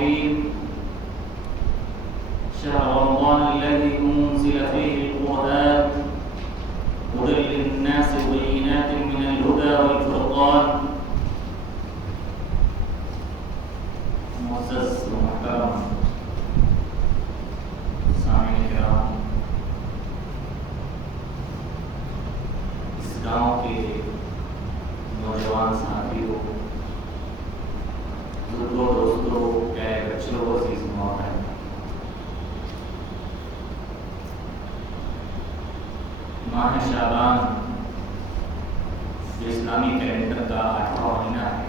الرحيم شهر رمضان الذي أنزل فيه القرآن هدى للناس وبينات من الهدى والفرقان. معزز و محترم سامعین کرام، اس گاؤں کے نوجوان ساتھیوں، بزرگوں، دوستوں، پیارے بچوں، عزیز مہمان، ماہ شعبان جو اسلامی کیلنڈر کا 8واں مہینہ ہے،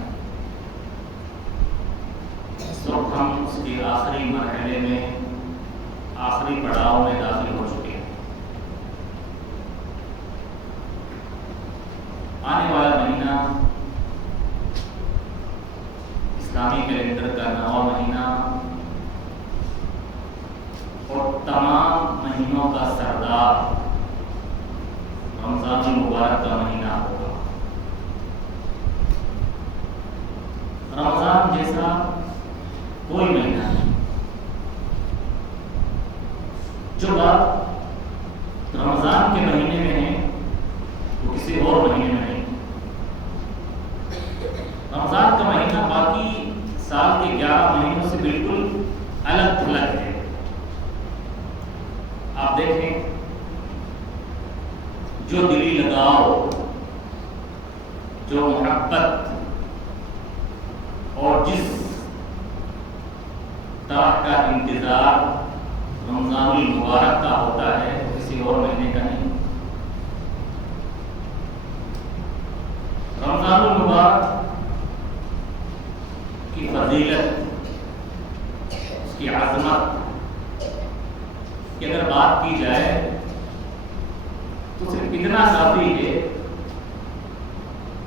اس وقت ہم اس کے آخری مرحلے میں، آخری پڑاؤ میں داخل ہو چکے ہیں. آنے والا مہینہ اسلامی کیلنڈر کا 9واں مہینہ اور تمام مہینوں کا سردار رمضان المبارک کا مہینہ ہوگا. رمضان جیسا کوئی مہینہ نہیں. جو بات رمضان کے مہینے میں ہے وہ کسی اور مہینے میں نہیں. رمضان کا مہینہ باقی سال کے 11 مہینوں سے بالکل الگ تھلگ ہے. آپ دیکھیں، جو دلی لگاؤ، جو محبت اور جس طرح کا انتظار رمضان المبارک کا ہوتا ہے وہ کسی اور مہینے کا نہیں. رمضان المبارک کی فضیلت، اس کی عظمت کی اگر بات کی جائے تو صرف اتنا کافی ہے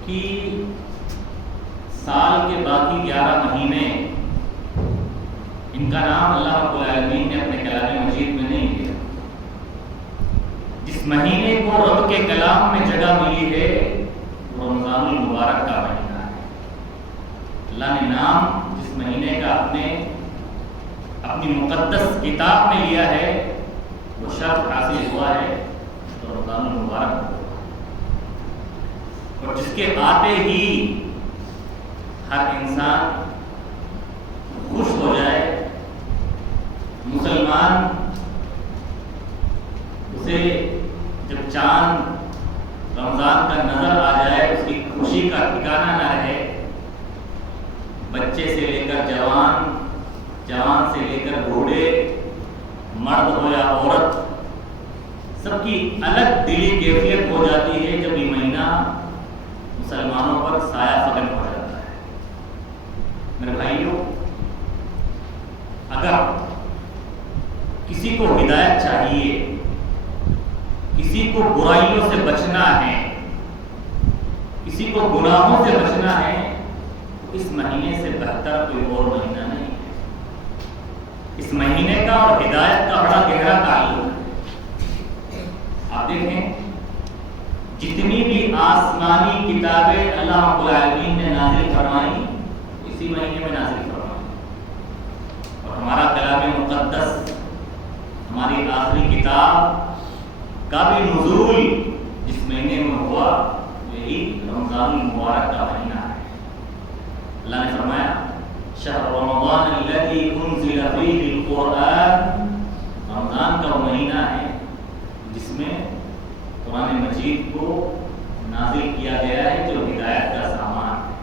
کہ سال کے باقی 11 مہینے، ان کا نام اللہ رب العالمین نے اپنے کلام مجید میں نہیں لیا. جس مہینے کو رب کے کلام میں جگہ ملی ہے وہ رمضان المبارک کا مہینہ ہے. اللہ نے نام جس مہینے کا اپنی مقدس کتاب میں لیا ہے وہ شرف حاصل ہوا ہے تو رمضان المبارک ہوا. اور جس کے آتے ہی ہر انسان خوش ہو جائے، مسلمان اسے جب چاند رمضان کا نظر آ جائے اس کی خوشی کا ٹھکانہ نہ رہے. بچے سے لے کر جوان، جوان سے لے کر بوڑھے، مرد ہو یا عورت، سب کی الگ دلی کیفیت ہو جاتی ہے جب یہ مہینہ مسلمانوں پر سایہ فکن ہو جاتا ہے. میرے بھائیوں، اگر کسی کو ہدایت چاہیے، کسی کو برائیوں سے بچنا ہے، کسی کو گناہوں سے بچنا ہے، تو اس مہینے سے بہتر کوئی اور مہینہ نہیں ہے. اس مہینے کا اور ہدایت کا بڑا گہرا تعلق ہے. آپ دیکھیں، جتنی بھی آسمانی کتابیں اللہ رب العالمین نے نازل فرمائی اسی مہینے میں نازل فرمائی. اور ہمارا کلام مقدس، ہماری آخری کتاب کا بھی نزول جس مہینے میں ہوا یہی رمضان المبارک کا مہینہ ہے. اللہ نے فرمایا شہر رمضان الذی انزل فیہ القرآن، رمضان کا وہ مہینہ ہے جس میں قرآن مجید کو نازل کیا گیا ہے جو ہدایت کا سامان ہے.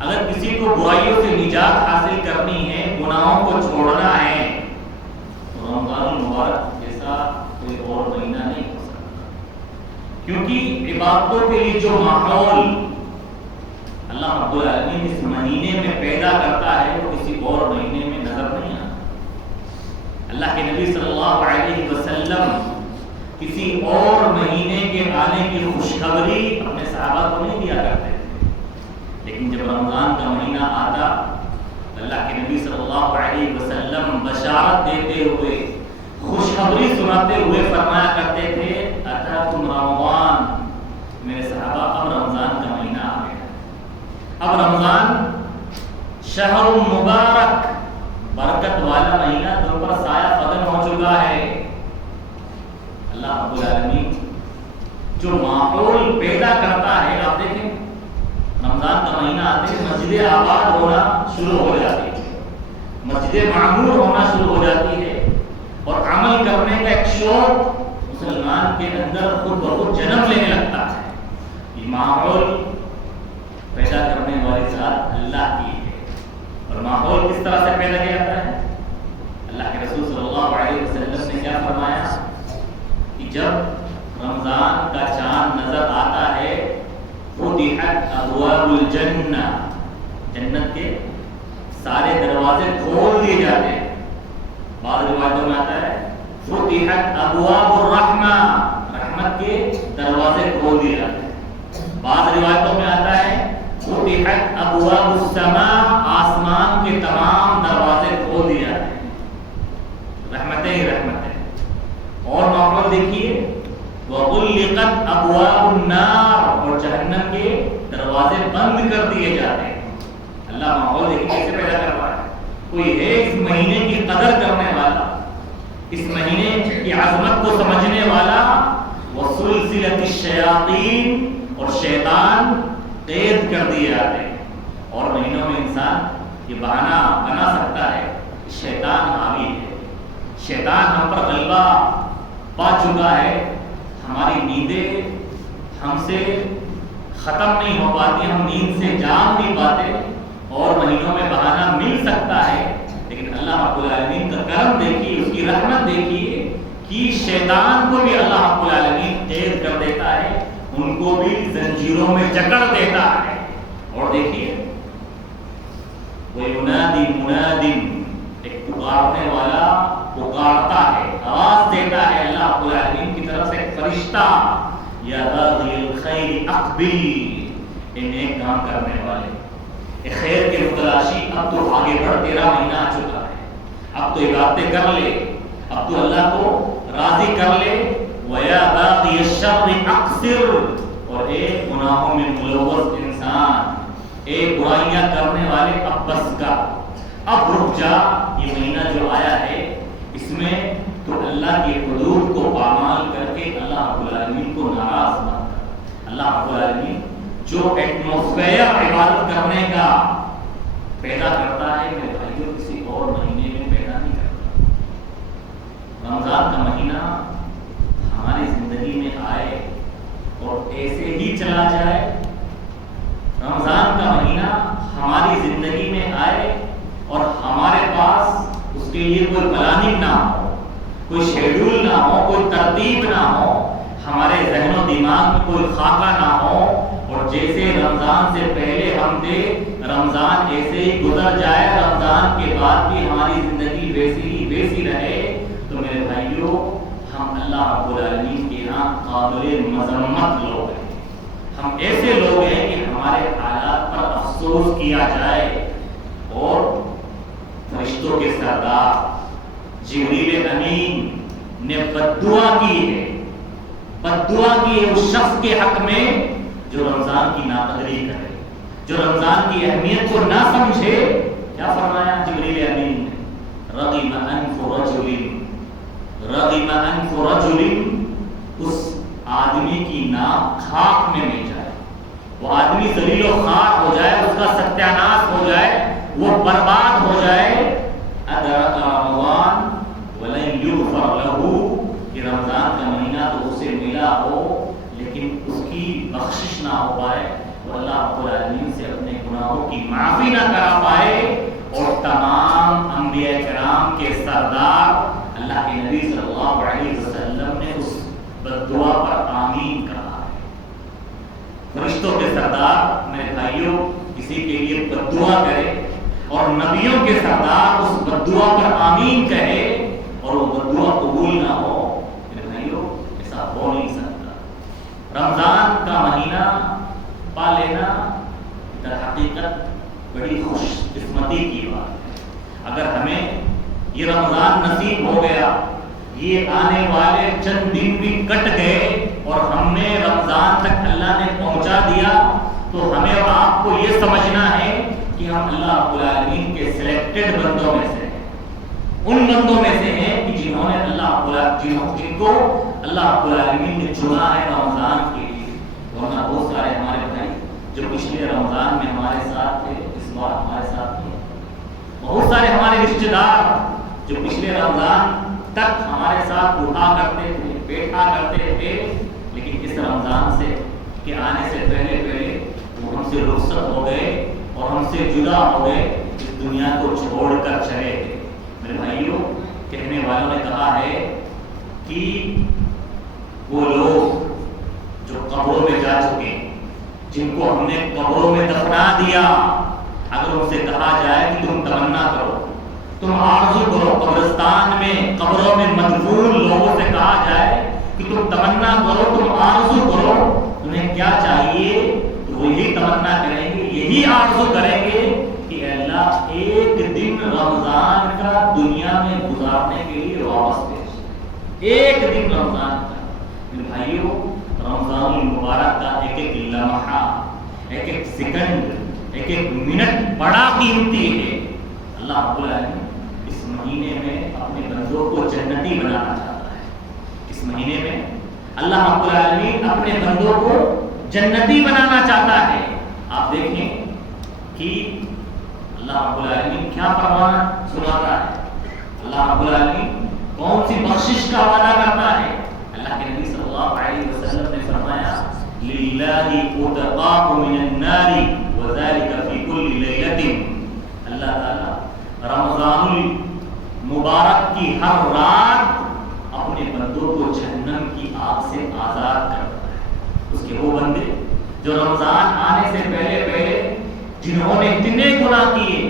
اگر کسی کو برائیوں سے نجات حاصل کرنی ہے، گناہوں کو چھوڑنا ہے، تو رمضان المبارک جیسا کوئی اور مہینہ نہیں ہو سکتا. کیونکہ عبادتوں کے لیے جو ماحول اللہ رب العالمین اس مہینے میں پیدا کرتا ہے وہ کسی اور مہینے میں نظر نہیں آتا. اللہ کے نبی صلی اللہ علیہ وسلم کسی اور مہینے کے آنے کی خوشخبری اپنے صحابہ کو نہیں دیا کرتے تھے، لیکن جب رمضان کا مہینہ آتا اللہ کے نبی صلی اللہ علیہ وسلم بشارت دیتے ہوئے، خوشخبری سناتے ہوئے فرمایا کرتے تھے اتاکم رمضان، میرے صحابہ اب رمضان کا مہینہ آ گیا. اب رمضان شہر مبارک، مسجدیں آباد ہونا شروع ہو جاتی ہے، مسجدیں معمور ہونا شروع ہو جاتی ہے، اور عمل کرنے کا ایک شوق مسلمان کے اندر خود بخود جنم لینے لگتا ہے۔ یہ ماحول پیدا کرنے والی ذات اللہ کی ہے، اور ماحول کس طرح سے پیدا کیا جاتا ہے؟ اللہ کے رسول صلی اللہ علیہ وسلم نے کیا فرمایا کہ جب رمضان کا چاند نظر آتا ہے فتحت ابواب الجنہ، جنت کے سارے دروازے کھول دیے جاتے ہیں۔ بعض روایتوں میں آتا ہے فتحت ابواب الرحمہ، رحمت کے دروازے کھول دیے جاتے ہیں۔ بعض روایتوں میں آتا ہے فتحت ابواب السماء، آسمان کے تمام دروازے کھول دیے جاتے ہیں، رحمتیں ہی رحمتیں۔ اور ماحول دیکھیے وغلقت ابواب النار، اور جہنم کے دروازے بند کر دیے جاتے ہیں۔ اللہ ماحول دیکھیے کیسے پیدا کر رہا ہے۔ کوئی ہے اس مہینے کی قدر کرنے والا، اس مہینے کی عظمت کو سمجھنے والا، وسلسلۃ الشیاطین، اور شیطان قید کر دیے جاتے ہیں۔ اور مہینوں میں انسان یہ بہانہ بنا سکتا ہے کہ شیطان حاوی ہے، شیطان ہم پر غلبہ پا چکا ہے، ہماری نیندیں ہم سے ختم نہیں ہو پاتی، ہم نیند سے جاگ نہیں پاتے، اور مہینوں میں بہانہ مل سکتا ہے۔ لیکن اللہ رب العالمین کا کرم دیکھیے، اس کی رحمت دیکھیے کہ شیطان کو بھی اللہ رب العالمین قید کر دیتا ہے، ان کو بھی زنجیروں میں جکڑ دیتا ہے۔ اور دیکھیے وَيُنَادِي مُنَادٍ، ایک پکارنے والا پکارتا ہے، آواز دیتا ہے اللہ رب العالمین کی طرف سے ایک فرشتہ، یا باغی الخیر اقبل، ان نیک کام کرنے والے، اے خیر کے متلاشی، اب تو آگے بڑھ، تیرا مہینہ آ چکا ہے، اب تو عبادتیں کر لے، اب تو اللہ کو راضی کر لے۔ وَيَا بَاغِيَ الشَّرِّ أَقْصِرْ، اور ایک گناہوں میں ملوث انسان، ایک برائیاں کرنے والے، اب بس کا، اب رک جا، یہ مہینہ جو آیا ہے اس میں تو اللہ کی حدود کو پامال کر کے اللہ رب العالمین کو ناراض نہ کر۔ اللہ رب العالمین جو ایٹماسفیئر عبادت کرنے کا پیدا کرتا ہے میرے بھائیوں، کسی اور مہینے میں پیدا نہیں کرتا۔ رمضان کا مہینہ ہماری زندگی میں آئے اور ایسے ہی چلا جائے، رمضان کا مہینہ ہماری زندگی میں آئے اور ہمارے پاس اس کے لیے کوئی پلاننگ نہ ہو، کوئی شیڈول نہ ہو، کوئی ترتیب نہ ہو، ہمارے ذہن و دماغ میں کوئی خاکہ نہ ہو، اور جیسے رمضان سے پہلے ہم تھے رمضان ایسے ہی گزر جائے، رمضان کے بعد بھی ہماری زندگی ویسی رہے، تو میرے بھائیوں ہم اللہ رب العالمین کے یہاں قابل مذمت لوگ ہیں۔ ہم ایسے لوگ ہیں کہ ہمارے حالات پر افسوس کیا جائے، اور فرشتوں کے سردار جبریل امین نے بددعا کی ہے، بددعا کی ہے اس شخص کے حق میں جو رمضان کی ناقدری کرے، جو رمضان کی اہمیت کو نہ سمجھے۔ کیا فرمایا جبریل امین نے؟ رغم انف رجل، اس آدمی کی ناک خاک میں مل جائے، وہ آدمی ذلیل و خاک ہو جائے، اس کا ستیاناش ہو جائے، وہ برباد ہو جائے۔ ادرک رمضان ولن یغفر لہ، کہ رمضان کا مہینہ تو اسے ملا ہو لیکن اس کی بخشش نہ ہو پائے، وہ اللہ رب العالمین سے اپنے گناہوں کی معافی نہ کرا پائے۔ اور تمام انبیاء کرام کے سردار اللہ کے نبی صلی اللہ علیہ وسلم نے اس بددعا پر آمین کہا ہے۔ فرشتوں کے سردار میرے بھائیوں کسی کے لیے بددعا کرے اور نبیوں کے سردار اس بددعا پر آمین کہے اور وہ بددعا قبول نہ ہو، میرے بھائیوں ایسا ہو نہیں سکتا۔ رمضان کا مہینہ پا لینا در حقیقت بڑی خوش قسمتی کی بات ہے۔ اگر ہمیں یہ رمضان نصیب ہو گیا، یہ آنے والے چند دن بھی کٹ گئے اور ہم نے رمضان تک اللہ نے پہنچا دیا، تو ہمیں اور آپ کو یہ سمجھنا ہے کہ ہم اللہ رب العالمین کے سلیکٹڈ بندوں میں سے ہیں، ان بندوں میں سے ہیں کہ جنہوں نے جن کو اللہ رب العالمین نے چنا ہے رمضان کے لیے۔ ورنہ بہت سارے ہمارے بھائی جو پچھلے رمضان میں ہمارے ساتھ تھے، اس دفعہ ہمارے ساتھ کیا. بہت سارے ہمارے رشتے دار جو پچھلے رمضان تک ہمارے ساتھ اٹھا کرتے تھے, بیٹھا کرتے تھے, لیکن اس رمضان سے کے آنے سے پہلے وہ ہم سے رخصت ہو گئے اور ہم سے جدا ہو گئے, اس دنیا کو چھوڑ کر چلے گئے. میرے بھائیوں, کہنے والوں نے کہا ہے کہ وہ لوگ جو قبروں میں جا چکے, جن کو ہم نے قبروں میں دفنا دیا, اگر ان سے کہا جائے کہ تم تمنا کرو, تم آرزو کرو, قبرستان میں قبروں میں مدفون لوگوں سے کہا جائے کہ تم تمنا کرو, تم آرزو کرو, انہیں کیا چاہیے تو وہ یہی تمنا کریں گے, یہی آرزو کریں گے کہ اللہ ایک دن رمضان کا دنیا میں گزارنے کے لیے واپس بھیج, ایک دن رمضان کا. میرے بھائیوں, رمضان المبارک کا ایک ایک لمحہ, ایک ایک سیکنڈ, ایک ایک منٹ بڑا قیمتی ہے. اللہ رب العالمین اس مہینے میں اپنے بندوں کو جنتی بنانا چاہتا ہے. اس مہینے میں اللہ رب العالمین اپنے بندوں کو جنتی بنانا چاہتا ہے. آپ دیکھیں کہ اللہ رب العالمین کیا فرمانا سناتا ہے, اللہ رب العالمین کون سی بخشش کا وعدہ کرتا ہے. اللہ کے نبی صلی اللہ علیہ وسلم نے فرمایا للہ اتقاء من النار وذلك فی کل لیلۃ. اللہ تعالیٰ رمضان المبارک کی ہر رات اپنے بندوں کو جہنم کی آگ سے آزاد کرتا ہے. اس کے وہ بندے جو رمضان آنے سے پہلے جنہوں نے اتنے گناہ کیے,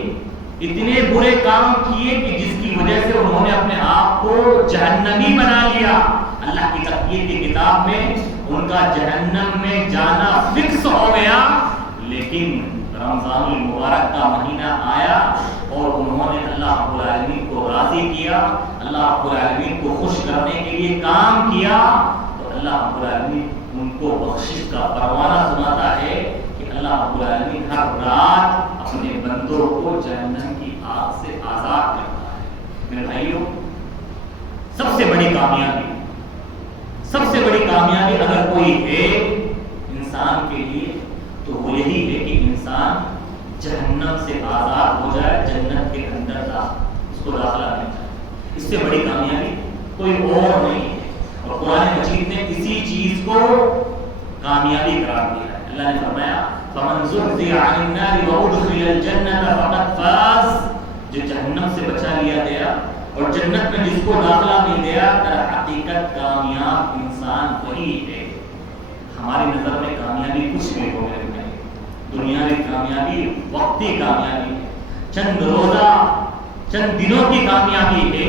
اتنے برے کام کیے کہ جس کی وجہ سے انہوں نے اپنے آپ کو جہنمی بنا لیا, اللہ کی تقدیر کی کتاب میں ان کا جہنم میں جانا فکس ہو گیا, لیکن رمضان المبارک کا مہینہ آیا اور انہوں نے اللہ رب العالمین کو راضی کیا, اللہ رب العالمین کو خوش کرنے کے لیے کام کیا, تو اللہ رب العالمین ان کو بخشش کا پروانہ سناتا ہے کہ اللہ رب العالمین ہر رات اپنے بندوں کو جہنم کی آگ سے آزاد کرتا ہے. میرے بھائیوں, سب سے بڑی کامیابی اگر کوئی ہے انسان کے لیے تو وہ یہی ہے کہ انسان جہنم سے آزاد ہو جائے, جنت کے اندر اس کو داخلہ مل جائے. اس سے بڑی کامیابی کوئی اور نہیں ہے. اور قرآن مجید نے اسی چیز کو کامیابی قرار دیا ہے. اللہ نے فرمایا فمن زحزح عن النار وادخل الجنة فقد فاز. جو جہنم سے بچا لیا گیا اور جنت میں جس کو داخلہ مل گیا, در حقیقت کامیاب انسان وہی ہے. ہماری نظر میں کامیابی کچھ بھی ہو گئے, دنیاوی کامیابی وقتی کامیابی ہے, چند روزہ چند دنوں کی کامیابی ہے.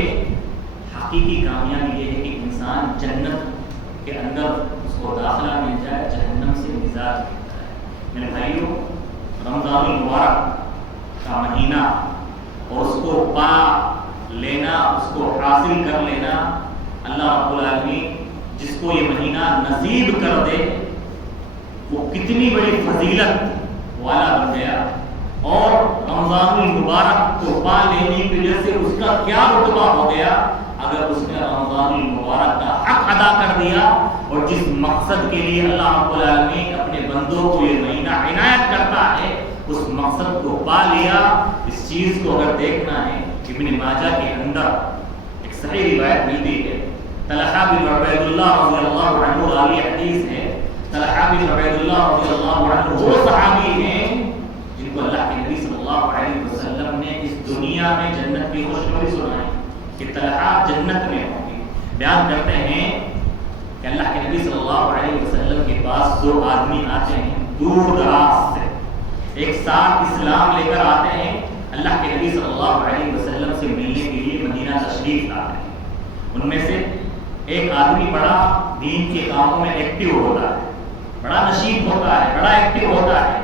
حقیقی کامیابی یہ ہے کہ انسان جنت کے اندر اس کو داخلہ مل جائے, جہنم سے نجات ملتا ہے. میرے بھائیوں, رمضان المبارک کا مہینہ اور اس کو پا لینا, اس کو حاصل کر لینا, اللہ رب العالمین جس کو یہ مہینہ نصیب کر دے وہ کتنی بڑی فضیلت والا بن گیا. اور رمضان المبارک کو پا لینے کی وجہ سے اس کا کیا رتبہ ہو گیا اگر اس نے رمضان المبارک کا حق ادا کر دیا, اور جس مقصد کے لیے اللہ رب العالمین اپنے بندوں کو یہ مہینہ عنایت کرتا ہے اس مقصد کو پا لیا. اس چیز کو اگر دیکھنا ہے, ابن ماجہ کے اندر ایک صحیح روایت ملتی ہے, طلحہ بن عبید اللہ رضی اللہ عنہ راوی حدیث ہے. طلحہ بن عبید اللہ رضی اللہ عنہ وہ صحابی ہیں جن کو اللہ کے نبی صلی اللہ علیہ وسلم نے اس دنیا میں جنت کی خوشخبری سنائی کہ طلحہ جنت میں ہوں گے. بیان کرتے ہیں کہ اللہ کے نبی صلی اللہ علیہ وسلم کے پاس دو آدمی آتے ہیں دور دراز سے, ایک ساتھ اسلام لے کر آتے ہیں, اللہ کے نبی صلی اللہ علیہ وسلم سے ملنے کے لیے مدینہ تشریف لاتے ہیں. ان میں سے ایک آدمی بڑا دین کے کاموں میں ایکٹیو ہوتا ہے, بڑا نشیب ہوتا ہے, بڑا ایکٹیو ہوتا ہے,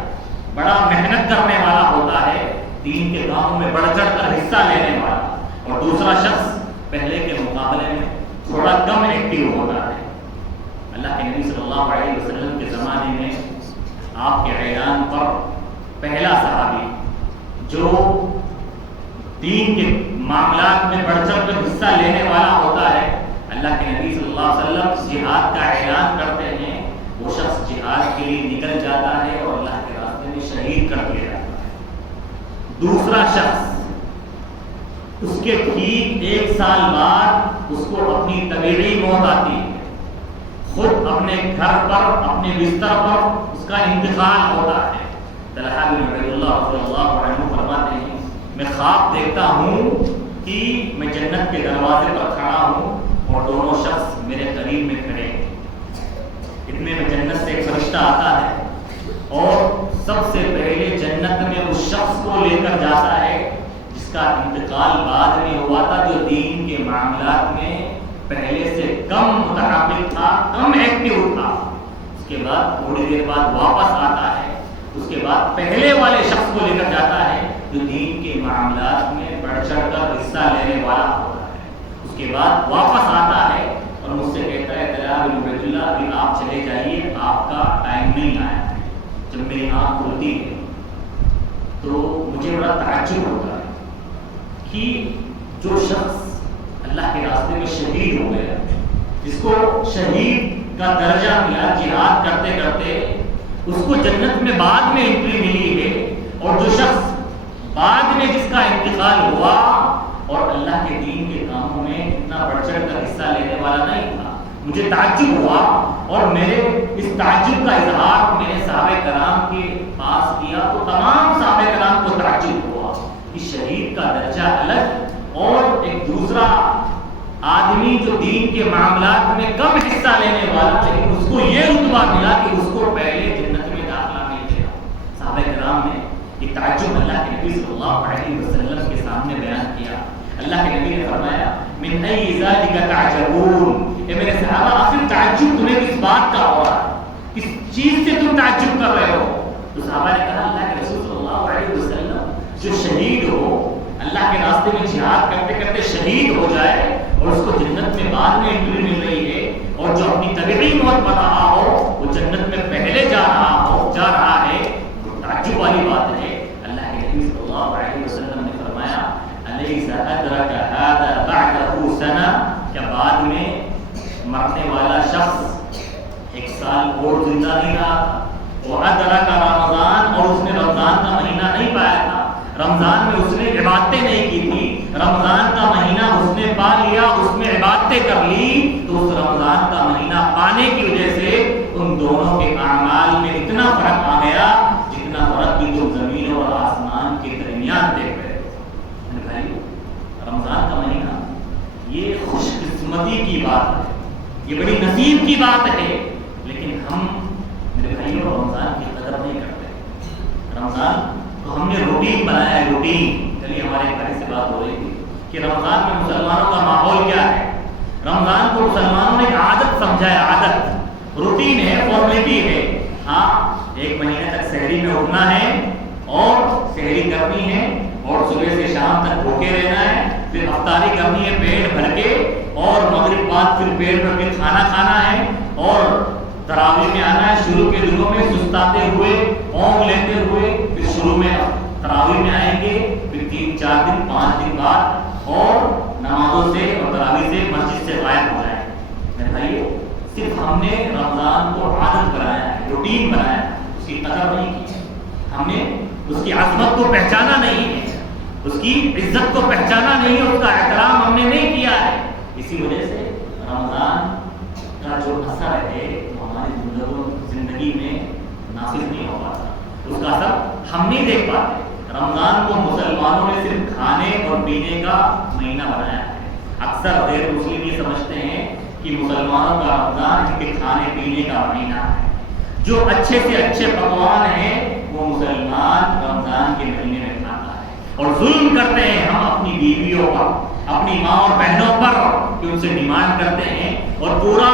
بڑا محنت کرنے والا ہوتا ہے, دین کے کاموں میں بڑھ چڑھ کر حصہ لینے والا. اور دوسرا شخص پہلے کے مقابلے میں تھوڑا کم ایکٹیو ہوتا ہے. اللہ کے نبی صلی اللہ علیہ وسلم کے زمانے میں آپ کے اعلان پر پہلا صحابی جو دین کے معاملات میں بڑھ چڑھ کر حصہ لینے والا ہوتا ہے, اللہ کے نبی صلی اللہ علیہ وسلم جہاد کا اعلان کرتے ہیں, وہ شخص جہاد کے لیے نکل جاتا ہے اور اللہ کے راستے میں شہید کر دیا جاتا ہے. دوسرا شخص اس کے ٹھیک 1 سال بعد اس کو اپنی طبیعی موت آتی ہے، خود اپنے گھر پر اپنے بستر پر اس کا انتقال ہوتا ہے۔ طلحہ بن عبید اللہ رضی اللہ عنہ فرماتے ہیں میں خواب دیکھتا ہوں کہ میں جنت کے دروازے پر کھڑا ہوں اور دونوں شخص میرے قریب میں کھڑے ہیں۔ اتنے میں جنت سے ایک فرشتہ آتا ہے اور سب سے پہلے جنت میں اس شخص کو لے کر جاتا ہے جس کا انتقال بعد میں ہوا تھا، جو دین کے معاملات میں پہلے سے کم متحرک تھا، کم ایکٹیو تھا۔ اس کے بعد تھوڑی دیر بعد واپس آتا ہے، اس کے بعد پہلے والے شخص کو لے کر جاتا ہے جو دین کے معاملات میں بڑھ چڑھ کر حصہ لینے والا ہوتا ہے۔ اس کے بعد واپس آتا ہے اور مجھ سے کہتا ہے طلحہ بن عبید اللہ ابھی آپ چلے جائیے، آپ کا ٹائم نہیں آیا ہے۔ جب میری آنکھ کھلتی ہے تو مجھے بڑا تعجب ہوتا ہے کہ جو شخص اللہ کے راستے میں شہید ہو گیا، جس کو شہید کا درجہ ملا جہاد کرتے کرتے، اس کو جنت میں بعد میں انٹری ملی ہے، اور جو شخص بعد میں جس کا انتقال ہوا اور اللہ کے دین کے کاموں میں اتنا بڑھ چڑھ کر حصہ لینے والا نہیں تھا، مجھے تعجب ہوا اور میرے اس تعجب کا اظہار میں نے صحابہ کرام کے پاس کیا تو تمام صحابہ کرام کو تعجب ہوا کہ شہید کا درجہ الگ اور ایک دوسرا آدمی جو دین کے معاملات میں کم حصہ لینے والا، لیکن اس کو یہ رتبہ ملا کہ اس کو پہلے جنت میں داخلہ مل گیا۔ صحابہ کرام نے یہ تعجب اللہ کے نبی صلی اللہ علیہ وسلم کے سامنے بیان کیا۔ اللہ کے نبی نے فرمایا من ای ذالک تعجبون، اے میرے صحابہ آخر تعجب تمہیں کس بات کا ہو رہا ہے، کس چیز سے تم تعجب کر رہے ہو؟ تو صحابہ نے کہا اللہ کے رسول صلی اللہ علیہ وسلم جو شہید ہو، اللہ کے راستے میں جہاد کرتے کرتے شہید ہو جائے اور اس کو جنت میں بعد میں انٹری مل رہی ہے، اور جو اپنی طبیعی موت پر رہا ہو وہ جنت میں پہلے جا رہا ہے، تعجب والی بات ہے۔ اللہ کے نبی صلی اللہ علیہ وسلم نے فرمایا الیس ادرک هذا بعده سنہ، کیا بعد میں مرنے والا شخص 1 سال اور زندہ نہیں رہا تھا؟ وادرک رمضان، اور اس نے رمضان کا مہینہ نہیں پایا تھا، رمضان میں اس نے عبادتیں نہیں کی تھی، رمضان کا مہینہ اس نے پا لیا، اس میں عبادتیں کر لی، تو اس رمضان کا مہینہ پانے کی وجہ سے ان دونوں کے اعمال میں اتنا فرق آ گیا جتنا فرق بھی تو زمین اور آسمان کے درمیان دیکھ رہے۔ میرے بھائی، رمضان کا مہینہ یہ خوش قسمتی کی بات ہے، یہ بڑی نصیب کی بات ہے، لیکن ہم میرے بھائیوں رمضان کی قدر نہیں کرتے۔ رمضان تو ہم نے روٹین بنایا ہے، روٹین۔ کل ہمارے بھائی سے بات ہو رہی تھی کہ رمضان میں مسلمانوں کا ماحول کیا ہے۔ رمضان کو مسلمانوں نے ایک عادت سمجھا ہے، عادت، روٹین ہے، فارمیلٹی ہے۔ ہاں، 1 مہینے تک سحری میں اٹھنا ہے اور سحری کرنی ہے، اور صبح سے شام تک بھوکے رہنا ہے، پھر افطاری کرنی ہے پیٹ بھر کے، اور مغرب بعد پھر پیٹ بھر کے کھانا کھانا ہے، اور تراویح میں آنا ہے۔ شروع کے دنوں میں سستاتے ہوئے، اونگ لیتے ہوئے، پھر شروع میں تراویح میں آئیں گے، پھر 3-4 دن 5 دن بعد اور نمازوں سے اور تراویح سے مسجد سے غائب ہو جائیں۔ میرے بھائیو، صرف ہم نے رمضان کو عادت بنایا ہے، روٹین بنایا ہے، اس کی قدر نہیں کی، ہم نے اس کی عظمت کو پہچانا نہیں ہے، اس کی عزت کو پہچانا نہیں ہے، اس کا احترام ہم نے نہیں کیا ہے۔ اسی وجہ سے رمضان کا جو اثر ہے وہ ہماری زندگی میں نافذ نہیں ہو پاتا، اس کا اثر ہم نہیں دیکھ پاتے۔ رمضان کو مسلمانوں نے صرف کھانے اور پینے کا مہینہ بنایا ہے۔ اکثر غیر مسلم یہ سمجھتے ہیں کہ مسلمانوں کا رمضان ان کے کھانے پینے کا مہینہ ہے، جو اچھے سے اچھے پکوان ہیں وہ مسلمان رمضان کے مہینے میں کھاتا ہے، اور ظلم کرتے ہیں ہم اپنی بیویوں پر، اپنی ماں اور بہنوں پر، کہ ان سے ڈیمانڈ کرتے ہیں، اور پورا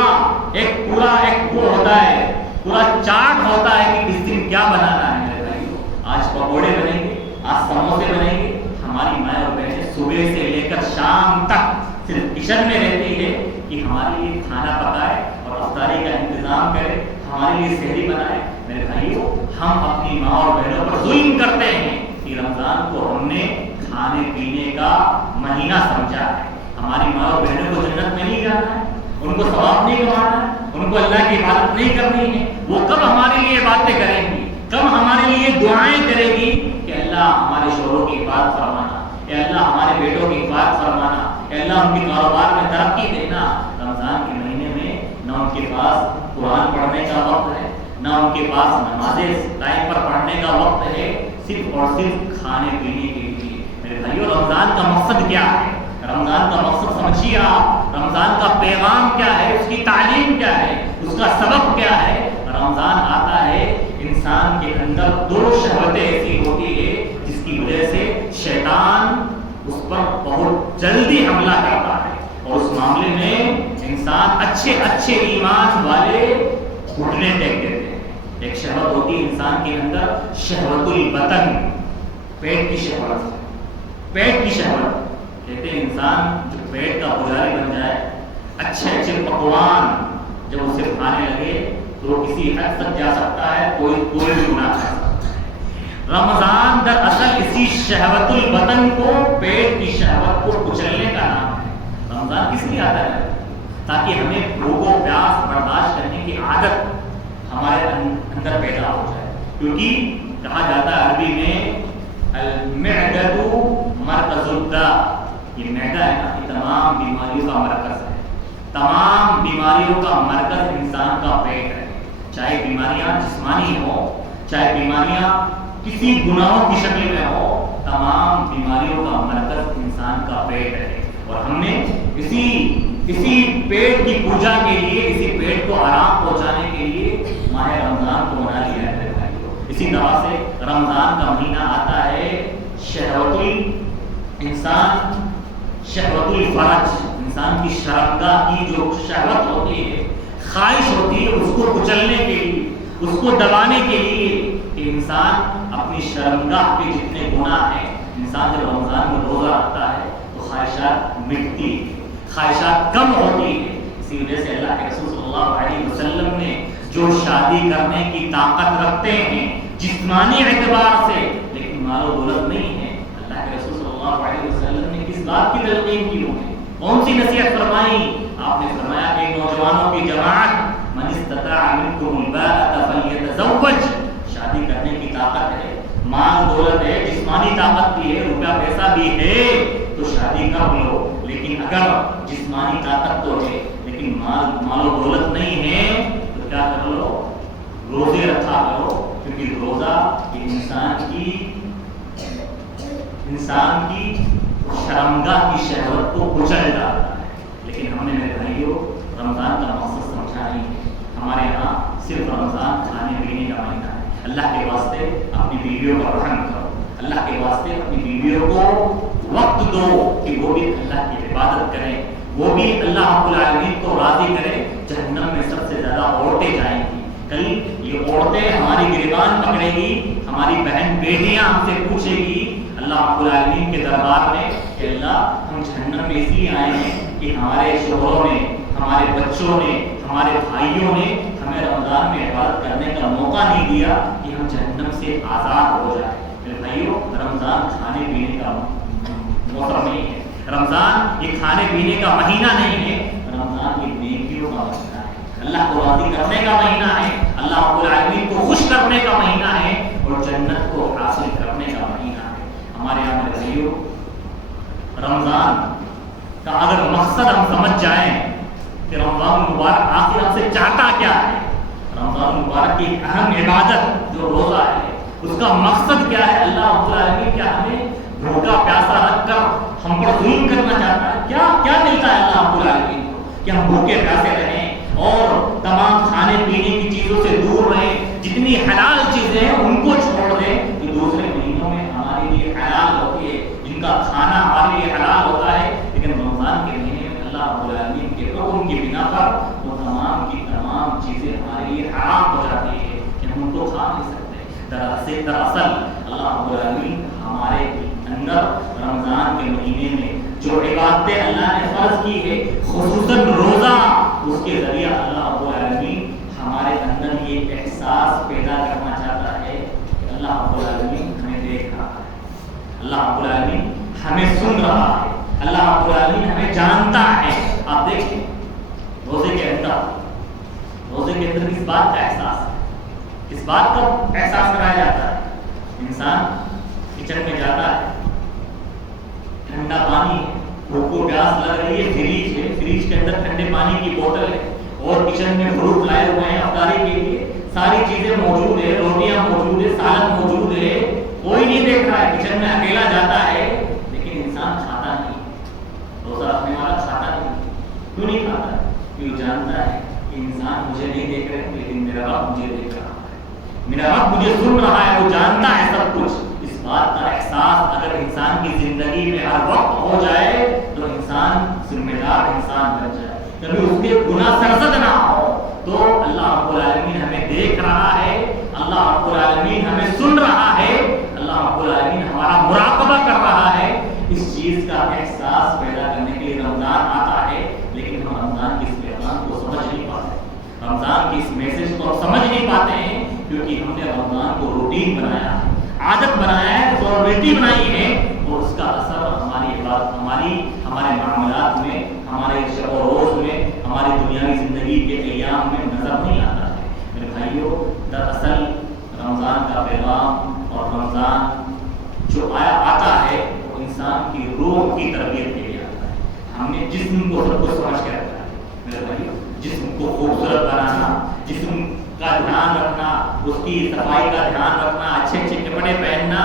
ایک وہ ہوتا ہے، پورا چارٹ ہوتا ہے کہ کس دن کیا بنانا ہے۔ میرے بھائیو، آج پکوڑے بنیں گے، آج سموسے بنیں گے۔ ہماری ماں اور بہنیں صبح سے لے کر شام تک صرف کچن میں رہتی ہے کہ ہمارے لیے کھانا پکائے اور افطاری کا انتظام کرے، ہمارے لیے سحری بنائے۔ میرے بھائیو، ہم اپنی ماں اور بہنوں پر ظلم کرتے ہیں کہ رمضان کو ہم نے کھانے پینے کا مہینہ سمجھا ہے۔ ہماری ماں اور بہنوں کو جنت میں نہیں جانا ہے، ان کو ثواب نہیں کمانا ہے، ان کو اللہ کی عبادت نہیں کرنی ہے۔ وہ کب ہمارے لیے باتیں کریں گی، کب ہمارے لیے دعائیں کرے گی کہ اللہ اللہ ہمارے شوہروں کی حفاظت فرمانا، اے اللہ ہمارے بیٹوں کی حفاظت فرمانا، اے اللہ ان کے کاروبار میں ترقی دینا۔ رمضان کے مہینے میں نہ ان کے پاس قرآن پڑھنے کا وقت ہے، نہ ان کے پاس نمازیں ٹائم پر پڑھنے کا وقت ہے، صرف اور صرف کھانے پینے کے لیے۔ میرے بھائیو، رمضان کا مقصد کیا ہے؟ رمضان کا مقصد سمجھیے آپ، رمضان کا پیغام کیا ہے، اس کی تعلیم کیا ہے، اس کا سبق کیا ہے۔ رمضان آتا ہے، انسان کے اندر دو شہوتیں ایسی ہوتی ہے جس کی وجہ سے شیطان اس پر بہت جلدی حملہ کرتا ہے، اور اس معاملے میں انسان اچھے ایمان والے گھٹنے ٹیک دیتے ہیں۔ ایک شہوت ہوتی ہے انسان کے اندر، شہوت البطن، پیٹ کی شہوت۔ پیٹ کی شہوت کہتے ہیں انسان جو پیٹ کا پجاری بن جائے، اچھے پکوان جب اسے کھانے لگے تو وہ کسی حد تک جا سکتا ہے، کوئی بھی گناہ کر سکتا ہے۔ رمضان دراصل اسی شہوت البطن کو، پیٹ کی شہوت کو کچلنے کا نام ہے۔ رمضان کس لیے آتا ہے؟ تاکہ ہمیں بھوک و پیاس برداشت کرنے کی عادت ہمارے اندر پیدا ہو جائے، کیونکہ کہا جاتا ہے عربی میں المعدۃ مرکز الداء، یہ معدہ ہے نا، یہ تمام بیماریوں کا مرکز ہے۔ تمام بیماریوں کا مرکز انسان کا پیٹ ہے، چاہے بیماریاں جسمانی ہوں، چاہے بیماریاں کسی گناہوں کی شکل میں ہوں، تمام بیماریوں کا مرکز انسان کا پیٹ ہے۔ اور ہم نے اسی پیٹ کی پوجا کے لیے، اسی پیٹ کو آرام پہنچانے کے لیے ماہ رمضان کو منا لیا ہے۔ اسی طرح سے رمضان کا مہینہ آتا ہے، شہوت الفرج، انسان کی شرمگاہ کی جو شہوت ہوتی ہے، خواہش ہوتی ہے، اس کو کچلنے کے لیے، اس کو دبانے کے لیے کہ انسان اپنی شرمگاہ کے جتنے گناہ ہیں، انسان جب رمضان میں روزہ رکھتا ہے تو خواہشات مٹتی ہے، خواہشات کم ہوتی ہے۔ اسی وجہ سے اللہ کے رسول صلی اللہ علیہ وسلم نے جو شادی کرنے کی طاقت رکھتے ہیں جسمانی اعتبار سے، لیکن مال و دولت نہیں ہے، اللہ کے رسول صلی اللہ علیہ وسلم نے کس بات کی تلقین کی انہیں؟ کون سی نصیحت فرمائی؟ آپ نے فرمایا کہ نوجوانوں کی جماعت، من استطاع منکم الباءۃ فلیتزوج، شادی کرنے کی طاقت ہے، مال دولت ہے، جسمانی طاقت بھی ہے، روپیہ پیسہ بھی ہے تو شادی کر لو، لیکن اگر جسمانی طاقت تو ہے لیکن مال و دولت نہیں ہے تو کیا کر لو؟ روزے رکھا کرو، کیونکہ روزہ انسان کی شرمگاہ کی شہوت کو کچل جاتا ہے۔ لیکن ہم نے میرے بھائیوں رمضان کا مقصد سمجھا نہیں ہے۔ ہمارے یہاں صرف رمضان کھانے پینے کا مہینہ ہے۔ اللہ کے واسطے اپنی بیویوں کا رحم کرو، اللہ کے واسطے اپنی بیویوں کو وقت دو کہ وہ بھی اللہ کی عبادت کریں، وہ بھی اللہ رب العالمین کو راضی کریں۔ جہنم میں سب سے زیادہ عورتیں جائیں گی، کل یہ عورتیں ہماری گریبان پکڑے گی، ہماری بہن بیٹیاں ہم سے پوچھے گی اللہ رب العالمین کے دربار میں کہ اللہ ہم جہنم میں اس لیے آئے ہیں کہ ہمارے شوہروں نے، ہمارے بچوں نے، ہمارے بھائیوں نے ہمیں رمضان میں عبادت کرنے کا موقع نہیں دیا کہ ہم جہنم سے آزاد ہو جائیں۔ میرے بھائیوں، رمضان کھانے پینے کا موسم نہیں ہے، رمضان یہ کھانے پینے کا مہینہ نہیں ہے، رمضان یہ نیکیوں کا مہینہ ہے، اللہ کو راضی کرنے کا مہینہ ہے، اللہ رب العالمین کو خوش کرنے کا مہینہ ہے، اور جنت کو حاصل کرنے کا مہینہ ہے۔ ہمارے یہاں میرے بھائیوں، رمضان کا اگر مقصد ہم سمجھ جائیں کہ رمضان المبارک آخر ہم سے چاہتا کیا ہے، رمضان المبارک کی اہم عبادت جو روزہ ہے اس کا مقصد کیا ہے، اللہ رب العالمین کیا ہمیں بھوکا پیاسا رکھ کر ہم پر ظلم کرنا چاہتا ہے؟ کیا ملتا ہے اللہ رب العالمین کو کہ ہم بھوکے پیاسے رہیں اور تمام کھانے پینے کی چیزوں سے دور رہیں، جتنی حلال چیزیں ہیں ان کو چھوڑ دیں جو دوسرے مہینوں میں ہمارے لیے حلال ہوتی ہے، جن کا کھانا ہمارے لیے حلال ہوتا ہے، لیکن رمضان کے مہینے میں اللہ رب العالمین کے حکم کی بنا پر وہ تمام کی تمام چیزیں ہمارے لیے حرام ہو جاتی ہے کہ ہم ان کو کھا نہیں سکتے۔ دراصل اللہ رب العالمین ہمارے اندر رمضان کے مہینے میں جو عبادتیں اللہ نے فرض کی ہے، خصوصاً روزہ، اس کے ذریعہ اللہ رب العالمین ہمارے اندر یہ احساس پیدا کرنا چاہتا ہے کہ اللہ رب العالمین ہمیں دیکھ رہا ہے، اللہ رب العالمین ہمیں سن رہا ہے، اللہ رب العالمین ہمیں جانتا ہے۔ آپ دیکھیں روزے کے اندر کس بات کا احساس ہے، کس بات کا احساس کرایا جاتا ہے؟ انسان کچن میں جاتا ہے، ٹھنڈا پانی ہے، بھوک کو پیاس لگ رہی ہے، فریج کے اندر ٹھنڈے پانی کی بوتل ہے، اور کچن میں فروٹ لائے ہوئے ہیں افطاری کے لیے، ساری چیزیں موجود ہے، روٹیاں موجود ہے، سالن موجود ہے، کوئی نہیں دیکھ رہا ہے، کچن میں اکیلا جاتا ہے، لیکن انسان کھاتا نہیں، روزہ رکھنے والا کھاتا نہیں. کیوں نہیں کھاتا؟ کیوں جانتا ہے کہ انسان مجھے نہیں دیکھ رہے لیکن میرا رب مجھے دیکھ رہا ہے، میرا رب مجھے سن رہا ہے، وہ جانتا ہے سب کچھ. اس بات کا احساس اگر انسان کی زندگی میں ہر وقت ہو جائے تو انسان ذمہ دار انسان بن جائے. کبھی اس کے گناہ سرزد نہ ہو تو اللہ رب العالمین ہمیں دیکھ رہا ہے، اللہ رب العالمین ہمیں سن رہا ہے، اللہ رب العالمین ہمارا مراقبہ کر رہا ہے. اس چیز کا احساس پیدا کرنے کے لیے رمضان آتا ہے، لیکن ہم رمضان کی اس پیغام کو سمجھ نہیں پاتے، رمضان کی اس میسج کو ہم سمجھ نہیں پاتے ہیں، کیونکہ ہم نے رمضان کو روٹین بنایا ہے، عادت بنایا ہے، پرائورٹی بنائی ہے، اور اس کا اثر ہماری عبادت، ہمارے معاملات میں، ہمارے شب و روز میں، ہماری دنیاوی زندگی کے ایام میں نظر نہیں آتا ہے. میرے بھائیوں، دراصل رمضان کا پیغام اور رمضان جو آتا ہے وہ انسان کی روح کی تربیت کے لیے آتا ہے. ہم نے جسم کو سب کچھ سمجھ کے رکھا ہے میرے بھائیوں، جسم کو خوبصورت بنانا، جسم کا دھیان رکھنا، اس کی صفائی کا دھیان رکھنا، اچھے اچھے کپڑے پہننا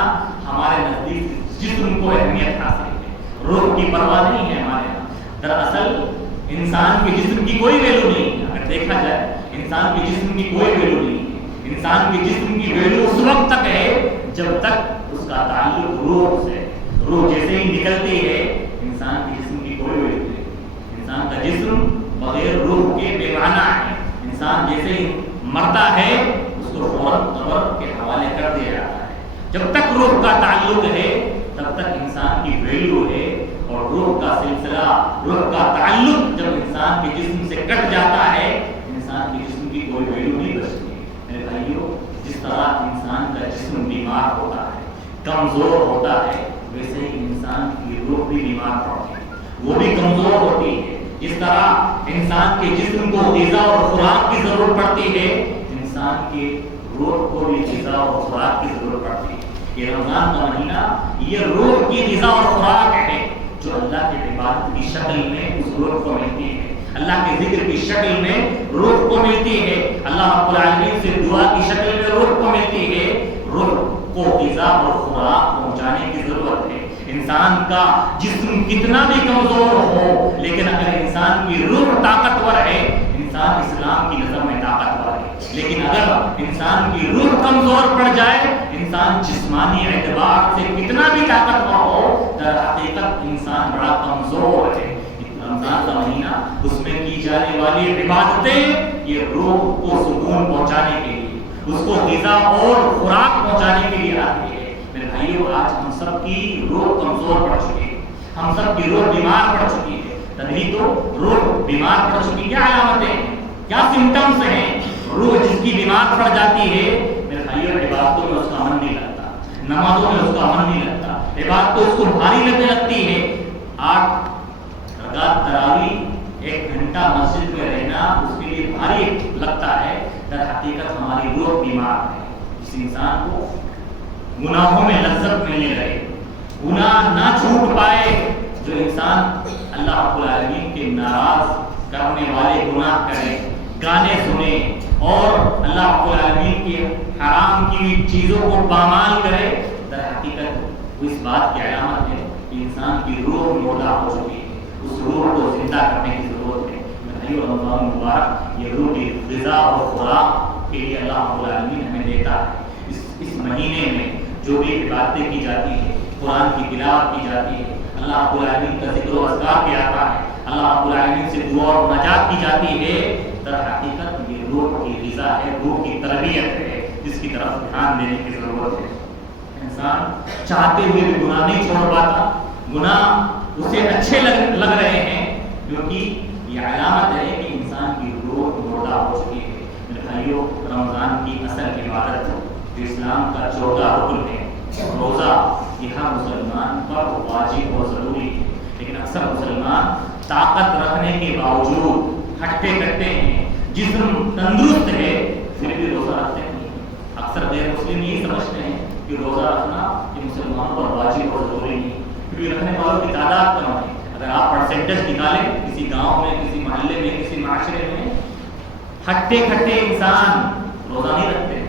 ہمارے نزدیک جسم کو اہمیت حاصل ہے، روح کی پرواہ نہیں ہے ہمارے یہاں. دراصل انسان کے جسم کی کوئی ویلو نہیں ہے. اگر دیکھا جائے انسان کے جسم کی کوئی ویلو نہیں ہے. انسان کے جسم کی ویلو اس وقت تک ہے جب تک اس کا تعلق روح سے. روح جیسے ہی نکلتی ہے انسان کے جسم کی کوئی ویلو نہیں. انسان کا جسم بغیر روح کے بے معنی ہے. انسان جیسے ہی مرتا ہے اس کو فوراً قبر کے حوالے کر دیا جاتا ہے. جب تک روح کا تعلق ہے تب تک انسان کی ویلو ہے، اور روح کا سلسلہ، روح کا تعلق جب انسان کے جسم سے کٹ جاتا ہے انسان کے جسم کی کوئی ویلو نہیں بچتی. میرے بھائیوں، جس طرح انسان کا جسم بیمار ہوتا ہے، کمزور ہوتا ہے، ویسے ہی انسان کی روح بھی بیمار پڑتی ہے، وہ بھی کمزور ہوتی ہے. جس طرح انسان کے جسم کو غذا اور خوراک کی ضرورت پڑتی ہے، انسان کے روح کو بھی غذا اور خوراک کی ضرورت پڑتی ہے. یہ رمضان کا مہینہ یہ روح کی غذا اور خوراک ہے جو اللہ کے عبادت کی شکل میں اس روح کو ملتی ہے، اللہ کے ذکر کی شکل میں روح کو ملتی ہے، اللہ رب العالمین سے دعا کی شکل میں روح کو ملتی ہے. روح کو غذا اور خوراک پہنچانے کی ضرورت ہے. انسان کا جسم کتنا بھی کمزور ہو لیکن اگر انسان کی روح طاقتور ہے انسان اسلام کی نظر میں طاقتور ہے. لیکن اگر انسان کی روح کمزور پڑ جائے انسان جسمانی اعتبار سے کتنا بھی طاقتور ہو در حقیقت انسان بڑا کمزور ہے. رمضان کا مہینہ اس میں کی جانے والی عبادتیں یہ روح کو سکون پہنچانے کے لیے، اس کو غذا اور خوراک پہنچانے کے لیے آتی ہے. میرے بھائیوں، آج ہم سب کی روح کمزور پڑ چکی ہے، ہم سب کی روح بیمار پڑ چکی ہے. تبھی تو روح بیمار پڑ چکی، کیا علامتیں ہیں، کیا سمٹمز ہیں؟ روح جس کی بیمار پڑ جاتی ہے میرے بھائیوں، عبادتوں میں اس کا من نہیں لگتا، نمازوں میں اس کا من نہیں لگتا، عبادت تو اس کو بھاری لگنے لگتی ہے. 8 رکعت تراویح 1 گھنٹہ مسجد میں رہنا اس کے لیے بھاری لگتا ہے. در حقیقت ہماری روح بیمار ہے. اس انسان کو گناہوں میں لذت ملنے لگے، گناہ نہ چھوٹ پائے. جو انسان اللہ رب العالمین کے ناراض کرنے والے گناہ کرے، گانے سنے اور اللہ رب العالمین کی حرام کی چیزوں کو پامال کرے، در حقیقت وہ اس بات کی علامت ہے کہ انسان کی روح مردہ ہو چکی ہے. اس روح کو زندہ کرنے کی ضرورت ہے. رمضان مبارک یہ روح کی غذا اور خوراک کے لیے اللہ رب العالمین ہمیں دیتا ہے. اس مہینے میں جو بھی عبادتیں کی جاتی ہے، قرآن کی تلاوت کی جاتی ہے، اللہ رب العالمین کا ذکر و اذکار کیا جاتا ہے، اللہ رب العالمین سے دعا اور نجات کی جاتی ہے، در حقیقت یہ روح کی غذا ہے، روح کی تربیت ہے جس کی طرف دھیان دینے کی ضرورت ہے. انسان چاہتے ہوئے بھی گناہ نہیں چھوڑ پاتا، گناہ اسے اچھے لگ رہے ہیں کیونکہ یہ علامت ہے کہ انسان کی روح مردہ ہو چکی ہے. میرے بھائیوں، رمضان کی اصل عبادت جو اسلام کا چوتھا رکن ہے روزہ، یہ ہر مسلمان پر واجب اور ضروری ہے. لیکن اکثر مسلمان طاقت رکھنے کے باوجود ہٹتے کٹتے ہیں، جسم تندرست ہے پھر بھی روزہ رکھتے نہیں. اکثر غیر مسلم یہی سمجھتے ہیں کہ روزہ رکھنا یہ لیکن مسلمانوں پر واجب اور ضروری نہیں، کیونکہ رکھنے والوں کی تعداد کم ہے۔ اگر آپ پرسنٹیج نکالیں کسی گاؤں میں، کسی محلے میں، کسی معاشرے میں، ہٹے کھٹے انسان روزہ نہیں رکھتے۔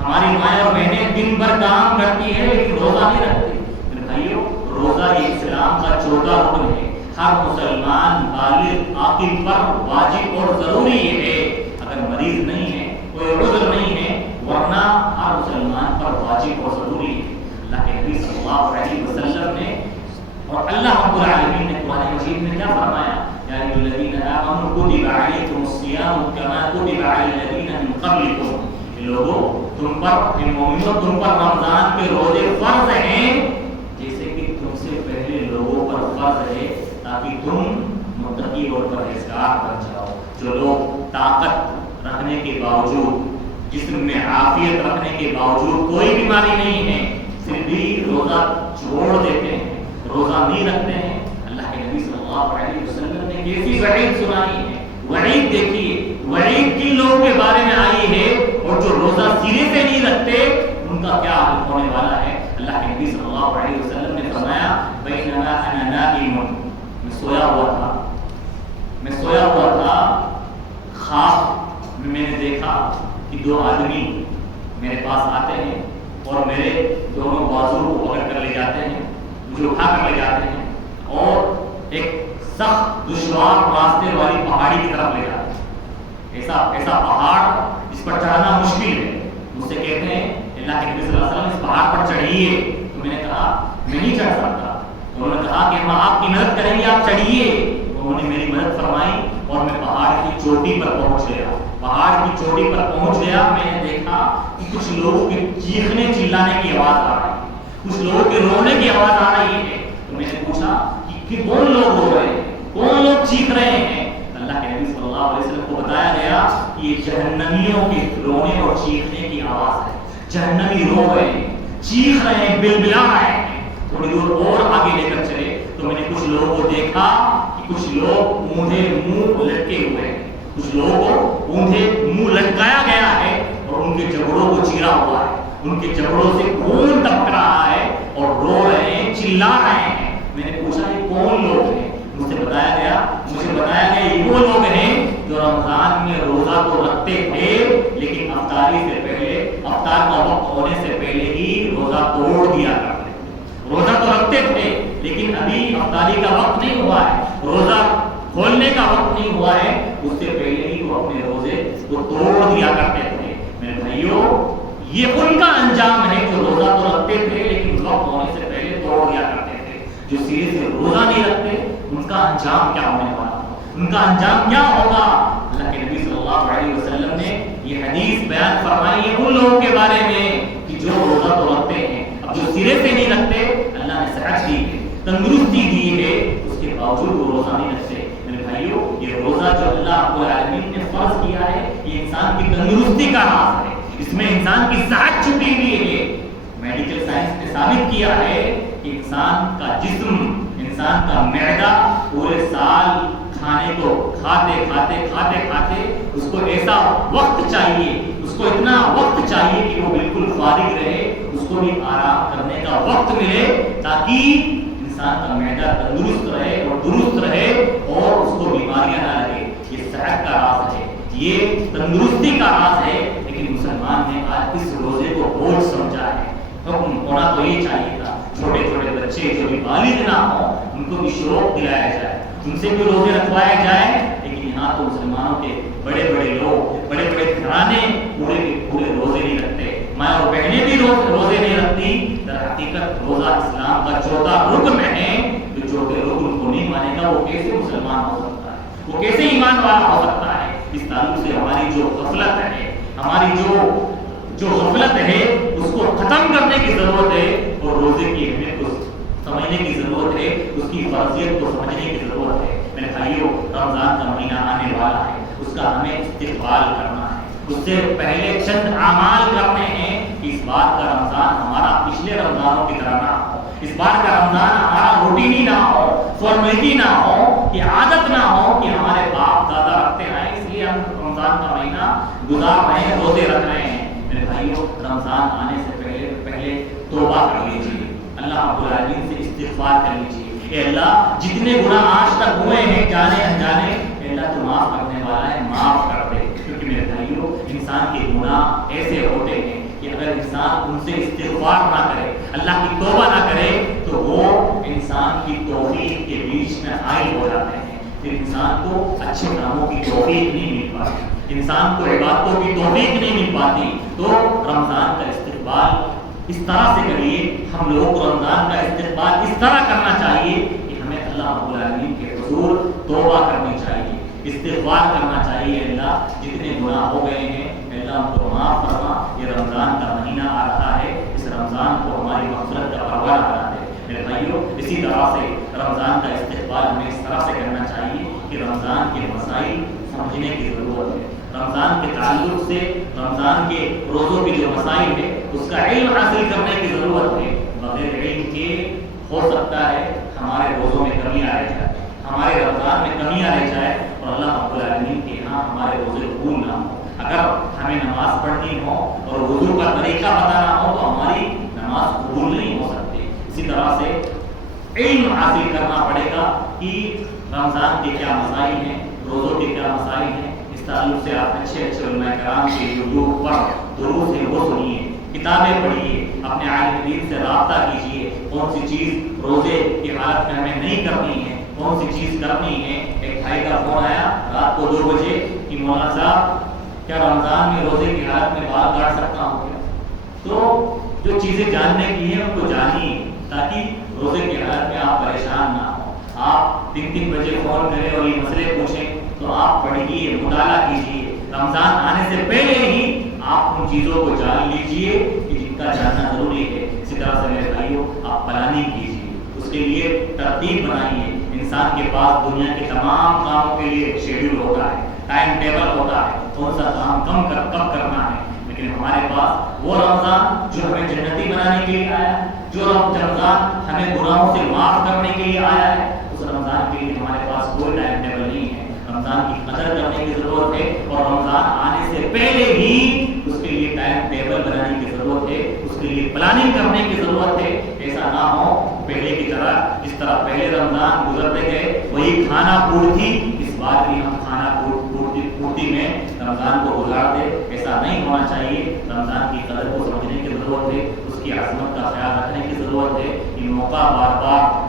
ہماری مائیں اور بہنیں دن بھر کام کرتی ہیں لیکن روزہ نہیں رکھتی۔ میرے بھائیو، روزہ یہ اسلام کا چوتھا رکن ہے، ہر مسلمان بالغ عاقل پر واجب اور ضروری ہے۔ اگر مریض نہیں ہے، کوئی عذر نہیں ہے، ورنہ ہر مسلمان پر واجب اور ضروری ہے۔ اللہ کے نبی صلی اللہ علیہ وسلم نے اور اللہ رب العالمین نے قرآن مجید میں کیا فرمایا؟ یا ایھا الذین آمنوا کتب علیکم الصیام کما کتب علی الذین من قبلکم، لوگوں تم پر، مومنوں تم پر رمضان کے روزے فرض ہیں جیسے کہ تم سے پہلے لوگوں پر فرض ہے، تاکہ تم متقی اور پرہیزگار بن جاؤ۔ جو لوگ طاقت رکھنے کے باوجود، جسم میں عافیت رکھنے کے باوجود، کوئی بیماری نہیں ہے، پھر بھی روزہ چھوڑ دیتے ہیں، روزہ نہیں رکھتے ہیں، اللہ کے نبی صلی اللہ علیہ وسلم نے کیسی وعید سنائی ہے۔ وعید دیکھیے، وعید کن لوگوں کے بارے میں آئی ہے، اور جو روزہ سینے سے نہیں رکھتے ان کا کیا حال ہونے والا ہے۔ اللہ کے نبی صلی اللہ علیہ وسلم نے فرمایا بینما انا نائم، میں سویا ہوا تھا، خواب میں نے دیکھا کہ دو آدمی میرے پاس آتے ہیں اور میرے دونوں بازو کو پکڑ کر لے جاتے ہیں، مجھے اٹھا کر لے جاتے ہیں اور ایک سخت دشوار راستے والی پہاڑی کی طرف لے جاتے ہیں۔ ایسا پہاڑ جس پر چڑھنا مشکل ہے۔ مجھ سے کہتے ہیں اللہ کے نبی صلی اللہ علیہ وسلم اس پہاڑ پر چڑھیے، تو میں نے کہا میں نہیں چڑھ سکتا۔ تو انہوں نے کہا کہ ہم آپ کی مدد کریں گے، آپ چڑھیے۔ انہوں نے میری مدد فرمائی اور میں پہاڑ کی چوٹی پر پہنچ گیا۔ پہاڑ کی چوٹی پر پہنچ گیا، میں نے دیکھا کہ کچھ لوگوں کے چیخنے چلانے کی آواز آ رہی ہے، کچھ لوگوں کے رونے کی آواز آ رہی ہے۔ تو میں نے پوچھا کہ کون لوگ رو رہے ہیں، کون لوگ چیخ رہے ہیں؟ اللہ کے نبی صلی اللہ علیہ وسلم کو بتایا گیا کہ یہ جہنمیوں کے رونے اور چیخنے کی آواز ہے۔ جہنمی رو رہے ہیں، چیخ رہے ہیں، بلبلا رہے ہیں۔ تھوڑی دور اور آگے لے کر چلے تو میں نے کچھ لوگوں کو دیکھا کہ کچھ لوگ اونھے منہ لٹکے ہوئے ہیں، کچھ لوگوں کو اونھے منہ لٹکایا گیا ہے اور ان کے جبڑوں کو چیرا ہوا ہے، ان کے جبڑوں سے خون ٹپک رہا ہے اور رو رہے ہیں، چلا رہے ہیں۔ میں نے پوچھا یہ کون لوگ ہیں؟ مجھے بتایا گیا یہ وہ لوگ ہیں جو رمضان میں روزہ تو رکھتے تھے لیکن افطاری سے پہلے، افطار کا وقت ہونے سے پہلے ہی روزہ توڑ دیا کرتے تھے۔ روزہ تو رکھتے تھے لیکن ابھی افطاری کا وقت نہیں ہوا ہے، روزہ کھولنے کا وقت نہیں ہوا ہے، اس سے پہلے ہی وہ اپنے روزے کو توڑ دیا کرتے تھے۔ میرے بھائیوں، یہ ان کا انجام ہے جو روزہ تو رکھتے تھے لیکن وقت ہونے سے پہلے توڑ دیا کرتے تھے۔ جو سیرے سے روزہ نہیں رکھتے ان کا انجام کیا ہونے والا، ان کا انجام کیا ہوگا؟ اللہ کے نبی صلی اللہ علیہ وسلم نے یہ حدیث بیان فرمائی ہے ان لوگوں کے بارے میں کہ جو روزہ تو رکھتے ہیں، اب جو سرے سے نہیں رکھتے، اللہ نے صحت دی ہے، تندرستی دی ہے، اس کے باوجود وہ روزہ نہیں رکھتے۔ میرے بھائیوں، یہ روزہ جو اللہ رب العالمین نے فرض کیا ہے یہ انسان کی تندرستی کا راز ہے، اس میں انسان کی صحت چھپی ہوئی ہے۔ میڈیکل سائنس نے ثابت کیا ہے کہ انسان کا جسم، انسان کا معدہ پورے سال کھانے کو کھاتے کھاتے اس کو ایسا وقت چاہیے، اس کو اتنا وقت چاہیے کہ وہ بالکل فارغ رہے، اس کو بھی آرام کرنے کا وقت ملے تاکہ انسان کا معدہ تندرست رہے اور درست رہے اور اس کو بیماریاں نہ لگے۔ یہ صحت کا راز ہے، یہ تندرستی کا راز ہے، لیکن مسلمان نے آج اس روزے کو بوجھ سمجھا ہے۔ حکم ہونا تو یہ چاہیے تھا چھوٹے چھوٹے بچے جو بھی بالغ نہ ہوں ان کو بھی شوق دلایا جائے، ان سے بھی روزے رکھوائے جائے، لیکن یہاں تو مسلمانوں کے بڑے بڑے لوگ، بڑے بڑے گھرانے پورے کے پورے روزے نہیں رکھتے، ماں اور بہنیں بھی روزے نہیں رکھتی۔ در حقیقت روزہ اسلام کا چوتھا رکن ہے، جو چوتھے رکن کو نہیں مانے گا وہ کیسے مسلمان ہو سکتا ہے، وہ کیسے ایمان والا ہو سکتا ہے؟ اس تعلق سے ہماری جو غفلت ہے، ہماری جو غفلت ہے اس کو ختم کرنے کی ضرورت ہے اور روزے کی اہمیت کو سمجھنے کی ضرورت ہے، اس کی فرضیت کو سمجھنے کی ضرورت ہے۔ میرے بھائیوں، رمضان کا مہینہ آنے والا ہے، اس کا ہمیں استقبال کرنا ہے، اس سے پہلے چند اعمال کرنے ہیں کہ اس بار کا رمضان ہمارا پچھلے رمضانوں کی طرح نہ ہو، اس بار کا رمضان ہمارا روٹینی نہ ہو، فارمیلٹی نہ ہو، کہ عادت نہ ہو کہ ہمارے باپ دادا رکھتے ہیں اس لیے ہم رمضان کا مہینہ گزار رہے ہیں، روزے رکھ رہے ہیں۔ میرے بھائیوں، رمضان آنے سے پہلے توبہ کر لیجیے، اللہ رب العالمین سے استغفار کر لیجیے. اے اللہ جتنے گناہ آج تک ہوئے ہیں جانے انجانے، اے اللہ تو معاف کرنے والا ہے، معاف کر دے. کیونکہ میرے بھائیوں انسان کے گناہ ایسے ہوتے ہیں کہ اگر انسان ان سے استغفار نہ کرے، اللہ کی توبہ نہ کرے، تو وہ انسان کی توفیق کے بیچ میں حائل ہو جاتے ہیں. پھر انسان کو اچھے کاموں کی توفیق نہیں مل پاتی، انسان کو عبادتوں کی توفیق نہیں مل پاتی. تو رمضان کا استقبال اس طرح سے کریے. ہم لوگوں کو رمضان کا استقبال اس طرح کرنا چاہیے کہ ہمیں اللہ رب العالمین کے حضور توبہ کرنی چاہیے، استغفار کرنا چاہیے. اللہ جتنے گناہ ہو گئے ہیں اللہ ہم کو معاف فرما. یہ رمضان کا مہینہ آ رہا ہے، اس رمضان کو ہماری مغفرت کا پروانہ بنا دے. میرے بھائیوں اسی طرح سے رمضان کا استقبال ہمیں اس طرح سے کرنا چاہیے کہ رمضان کے مسائل سمجھنے کی ضرورت ہے. رمضان کے تعلق سے رمضان کے روزوں کے جو مسائل ہے اس کا علم حاصل کرنے کی ضرورت ہے. بغیر علم کے ہو سکتا ہے ہمارے روزوں میں کمی آ جائے، ہمارے رمضان میں کمی آ جائے اور اللہ رب العالمین کے یہاں ہمارے روزے قبول نہ ہو. اگر ہمیں نماز پڑھنی ہو اور وضو کا طریقہ بتانا ہو تو ہماری نماز قبول نہیں ہو سکتی. اسی طرح سے علم حاصل کرنا پڑے گا کہ رمضان کے کیا مسائل ہیں، روزوں کے کیا مسائل ہیں. اس تعلق سے آپ اچھے علماء کرام کے یوٹیوب پر دروس ہیں وہ سنیے، کتابیں پڑھیے، اپنے عالم دین سے رابطہ کیجیے. کون سی چیز روزے کی حالت میں ہمیں نہیں کرنی ہے، کون سی چیز کرنی ہے. ایک بھائی کا فون آیا رات کو 2 بجے کہ مولانا صاحب کیا رمضان میں روزے کی حالت میں بال کاٹ سکتا ہوں کیا؟ تو جو چیزیں جاننے کی ہیں ان کو جانیے تاکہ روزے کی حالت میں آپ پریشان نہ ہوں. آپ 3 بجے فون کریں اور یہ مسئلے پوچھیں تو آپ پڑھیے، مطالعہ کیجیے. رمضان آنے سے پہلے ہی آپ ان چیزوں کو جان لیجیے کہ جن کا جاننا ضروری ہے. اسی طرح سے میرے بھائیوں آپ پلاننگ کیجیے، اس کے لیے ترتیب بنائیے. انسان کے پاس دنیا کے تمام کاموں کے لیے شیڈول ہوتا ہے، ٹائم ٹیبل ہوتا ہے، کون سا کام کب کرنا ہے. لیکن ہمارے پاس وہ رمضان جو ہمیں جنتی بنانے کے لیے آیا ہے، جو رمضان ہمیں گناہوں سے معاف کرنے کے لیے آیا ہے، اس رمضان کے لیے ہمارے پاس کوئی ٹائم ٹیبل نہیں ہے. رمضان کی قدر کرنے کی ضرورت ہے اور رمضان آنے سے پہلے ہی اس کے لیے ٹائم ٹیبل بنانے کی ضرورت ہے، اس کے لیے پلاننگ کرنے کی ضرورت ہے. ایسا نہ ہو پہلے کی طرح جس طرح پہلے رمضان گزرتے گئے وہی کھانا پورتی، اس بار بھی ہم کھانا پورتی میں رمضان کو گزار دے. ایسا نہیں ہونا چاہیے. رمضان کی قدر کو سمجھنے کی ضرورت ہے، اس کی عظمت کا خیال رکھنے کی ضرورت ہے. یہ موقع بار بار